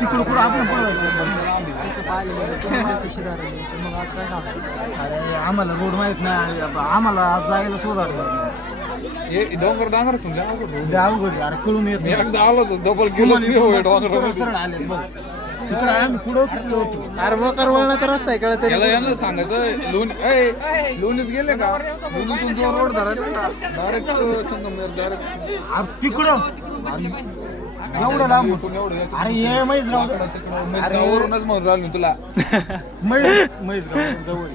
तिकडं कुठं आपण पुढे जायचं अरे आम्हाला रोड माहित नाही आम्हाला जायला शोधा डोंगर डांगर अवघड अरे कळून येत नाही. एकदा आलो होतो डबल गेलो सरळ आले बघ तिकडं आम्ही पुढं होतो अरे मोकार वळणाचा रस्ता आहे कळत याला यांना सांगायचं लोणीत गेले का लोणीतून जो रोड धरायचा डायरेक्ट संगमनेर डायरेक्ट अरे तिकडं एवढं लांब अरे हे म्हैसगाव वरूनच म्हणून राहिलो तुला म्हैसगाव जवळ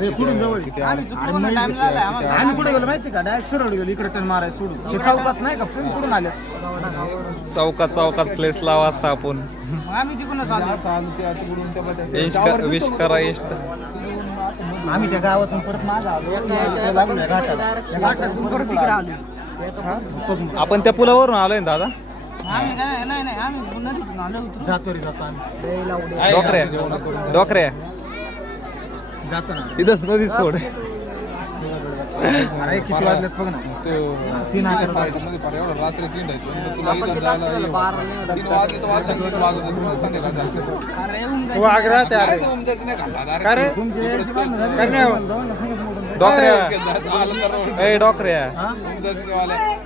हे कुठून जवळ आम्ही कुठे गेलो माहिती का डायरेक्ट सरळ गेलो इकडे टर्न मारायला सोडून ते चौकात नाही का कुठून आले चौकात प्लेस लावा असं आपण आम्ही तिकडूनच आलो विश करा इष्ट आम्ही त्या गावातून परत मागं आलो लागलो घाटातून परत तिकडे आलो आपण त्या पुलावरून आलोय ना दादा जातो रे जातो आम्ही डोकऱ्या जातो ना इथंच नदी सोड अरे किती वाजलेत बघ ना 3 रात्री चिंडायचं तुला इथं जायला 3 वाजले तर डोकऱ्या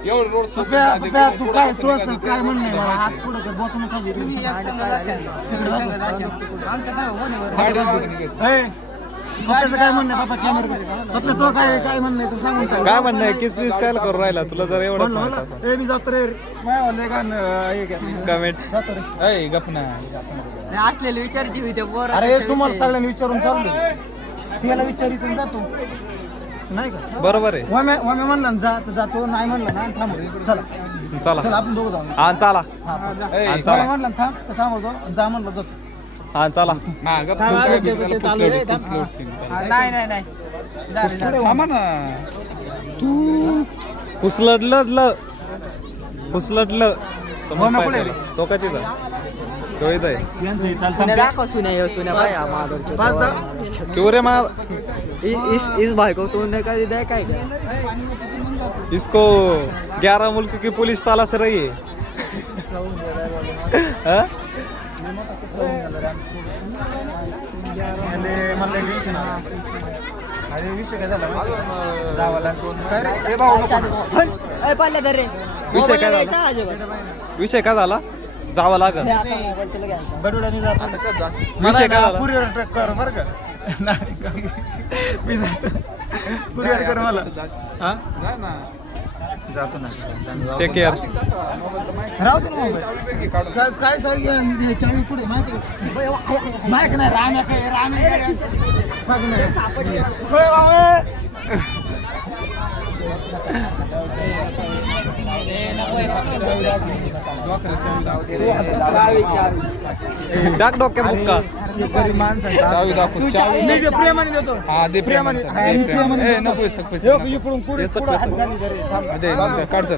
एवढं रोड तू काय तू असं काय म्हणणं आहे मला हात पुढे बोचून खाली पप्पाचं काय म्हणणं आहे? पप्पा कॅमेरा पप्पा तो काय म्हणणं आहे तू सांगून काय म्हणणं आहे किस विस काय करू राहिला तुला जर एवढं ए मी जातो रे कमेंट जातो रे गपना असलेले विचार ठेवी ते वर अरे तुम्हाला सगळ्यांनी विचारून चाललो त्याला विचारितून जातो नाही का बरोबर आहे वाम्या म्हणला ना जा तर जातो नाही म्हणलं ना थांब चला चला आपण दोघं जाऊ हा चला वाम्या म्हणला ना थांब तर थांबवतो जा म्हणलं जातो हा चला फुसलडलं तो का तिथं तो इथं आहे दाखव सुन्या सुन्या भाई क्यों रे मा इस भाई को तूने का दिया क्या इसको 11 मुल्क की पुलिस तलाश रही है हाँ? अरे विषय काय झाला जावाला काय रे विषय काय झाला जावं लागल गरुडाने जातो विषय काय झाला कुरिअर ट्रक कर बरं का नाही मी जातो कुरिअर कर मला हा जातो ना टेक केअर राहू दे ना मोबाईल काय कर चावी पुढे माहिती नाही राम्या काय टाक डोक्या बुक्का गरीब माणसं चावी दाखव चावी मी ते प्रेमाने देतो हा दे प्रेमाने नको पैसे इकडून पुढे हात घाली जरे दे काढ सर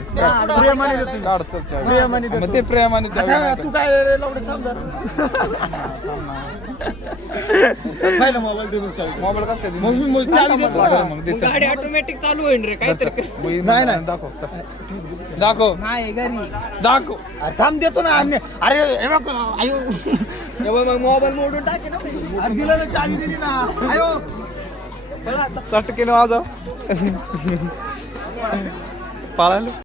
प्रेमाने देतो काढ चावी प्रेमाने मग ते प्रेमाने चावी तू काय लवडे थांब पहिला मोबाईल दे चावी मोबाईल कसं काय मग मी चावी देतो मग दे गाडी ऑटोमॅटिक चालू होईल रे काय नाही. दाखव नाही घरी दाखव अरे थांब देतो ना अरे हे बघ आयो मग मोबाईल मोडून टाके ना अरे दिलं ना चावी दिली ना आयो चटकेने वाजव पाळायला